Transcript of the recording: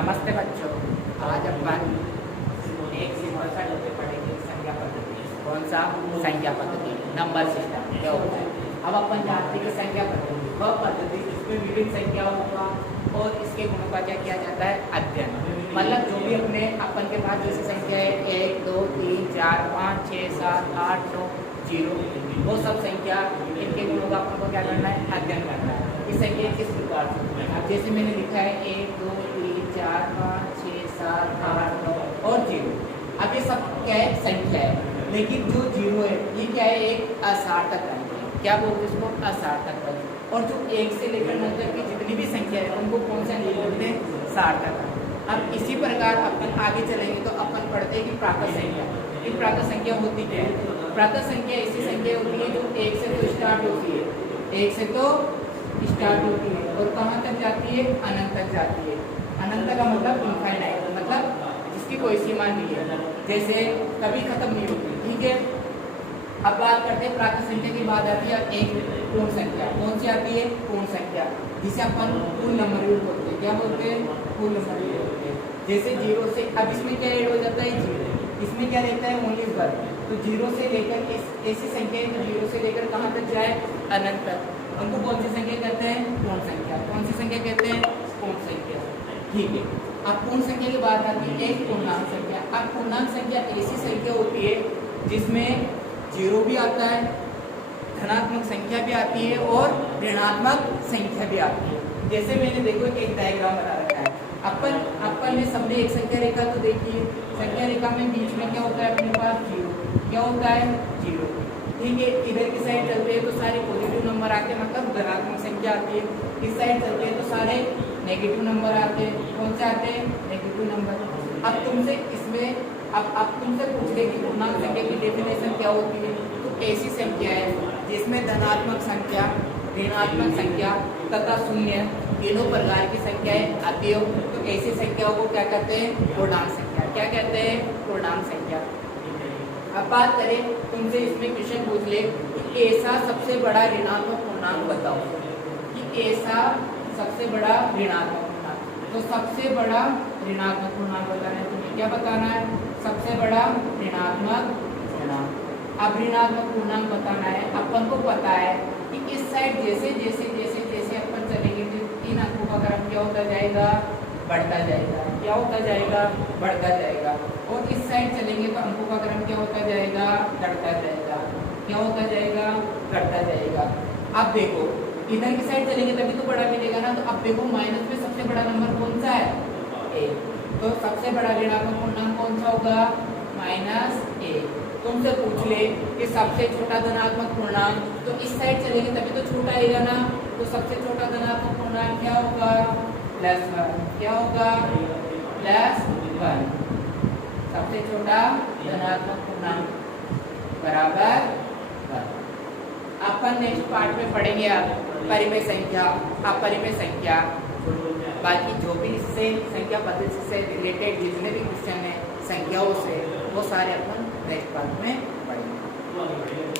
नमस्ते बच्चों, आज अपन एक सिंपल सा टॉपिक पढ़ेंगे संख्या पद्धति। कौन सा? संख्या पद्धति, नंबर सिस्टम क्या होता है। अब अपन जानते हैं कि संख्या पद्धति वह पद्धति जिसमें विभिन्न संख्याओं का और इसके गुणों का क्या किया जाता है? अध्ययन। मतलब जो भी अपने अपन के पास जैसी संख्या है 1 2 3 4 5 6 7 8 9 0, वो सब संख्या इनके गुणों का अपन को क्या करना है? अध्ययन करना है। इस संख्या किस प्रकार से, अब जैसे मैंने लिखा है 1 2 3 4 5 6 7 8 9 और 0। अब ये सब क्या है? संख्या है, लेकिन जो 0 है ये क्या है? एक असार्थक अंक है। क्या बोलते हैं इसको? असार्थक अंक। और जो 1 से लेकर 9 तक की जितनी भी संख्या है उनको कौन सा अंक बोलते हैं? सार्थक अंक। अब इसी प्रकार अपन आगे चलेंगे तो अपन पढ़ते हैं कि प्राकृत संख्या। ये प्राकृत संख्या होती क्या है? प्राकृत संख्या ऐसी संख्या होती है जो 1 से तो स्टार्ट होती है, 1 से तो स्टार्ट होती है और कहाँ तक जाती है? अनंत तक जाती है। अनंत का मतलब इनफाइनाइट, मतलब जिसकी कोई सीमा नहीं है, जैसे कभी खत्म नहीं होती। ठीक है, अब बात करते हैं प्राकृत संख्या की। बात आती है एक पूर्ण संख्या। कौन सी आती है? पूर्ण संख्या, जिसे अपन पूर्ण नंबर यूज बोलते हैं। क्या बोलते हैं? पूर्ण नंबर यूज बोलते हैं। जैसे 0 से, अब इसमें क्या ऐड हो जाता है? 0। इसमें क्या रहता है? ओनली 1। तो 0 से लेकर ऐसी संख्या है जो 0 से लेकर कहाँ तक जाए? अनंत तक। उनको कौन सी संख्या कहते हैं? पूर्ण संख्या। कौन सी संख्या कहते हैं? पूर्ण संख्या। ठीक है, अब पूर्ण संख्या की बात आती है एक पूर्णांक संख्या। अब पूर्णांक संख्या ऐसी संख्या होती है जिसमें 0 भी आता है, धनात्मक संख्या भी आती है और ऋणात्मक संख्या भी आती है। जैसे मैंने देखो एक डायग्राम बना रखा है। अपन ने सबने एक संख्या रेखा तो देखी है। संख्या रेखा में बीच में क्या होता है? अपने पास 0। क्या होता है? 0। ठीक है, इधर की साइड चलते हैं तो सारे पॉजिटिव नंबर आते हैं, मतलब धनात्मक संख्या आती है। इस साइड चलते हैं तो सारे नेगेटिव नंबर आते हैं। कौन से आते हैं? Negative number. अब तुमसे इसमें अब तुमसे पूछ ले कि पूर्णांक संख्या की डेफिनेशन क्या होती है, तो ऐसी संख्या है जिसमें धनात्मक संख्या, ऋणात्मक संख्या तथा शून्य तीनों प्रकार की संख्याएं आती हो, तो ऐसी संख्याओं को क्या कहते हैं? पूर्णांक संख्या। क्या कहते हैं? पूर्णांक संख्या। अब बात करें, तुमसे इसमें क्वेश्चन पूछ ले कि ऐसा सबसे बड़ा ऋणात्मक पूर्णांक बताओ, कि ऐसा सबसे बड़ा ऋणात्मक पूर्णांक। तो सबसे बड़ा ऋणात्मक पूर्णांक बताना है तुम्हें। क्या बताना है? सबसे बड़ा ऋणात्मक पूर्णांक। अब ऋणात्मक पूर्णांक बताना है। अपन को पता है कि इस साइड जैसे जैसे जैसे जैसे अपन चलेंगे तो 3 अंकों का क्रम क्या होता जाएगा? बढ़ता जाएगा। क्या होता जाएगा? बढ़ता जाएगा। और इस साइड चलेंगे तो अंकों का क्रम क्या होता जाएगा? घटता जाएगा। क्या होता जाएगा? घटता जाएगा। अब देखो इधर की साइड चलेंगे तभी तो बड़ा मिलेगा ना। तो अब देखो माइनस में सबसे बड़ा नंबर कौन सा है? 1। तो सबसे बड़ा ऋणात्मक पूर्णांक कौन सा होगा? -1। तुमसे पूछ ले कि सबसे छोटा धनात्मक पूर्णांक, तो इस साइड चलेंगे तभी तो छोटा आएगा ना। तो सबसे छोटा धनात्मक पूर्णांक क्या होगा? +1। क्या होगा? +1। सबसे छोटा धनात्मक पूर्णांक बराबर 1। अपन नेक्स्ट पार्ट में पढ़ेंगे आप परिमेय संख्या, अपरिमेय संख्या, बाकी जो भी इससे संख्या पद्धति से रिलेटेड जितने भी क्वेश्चन है संख्याओं से, वो सारे अपन नेक्स्ट पार्ट में पढ़ेंगे।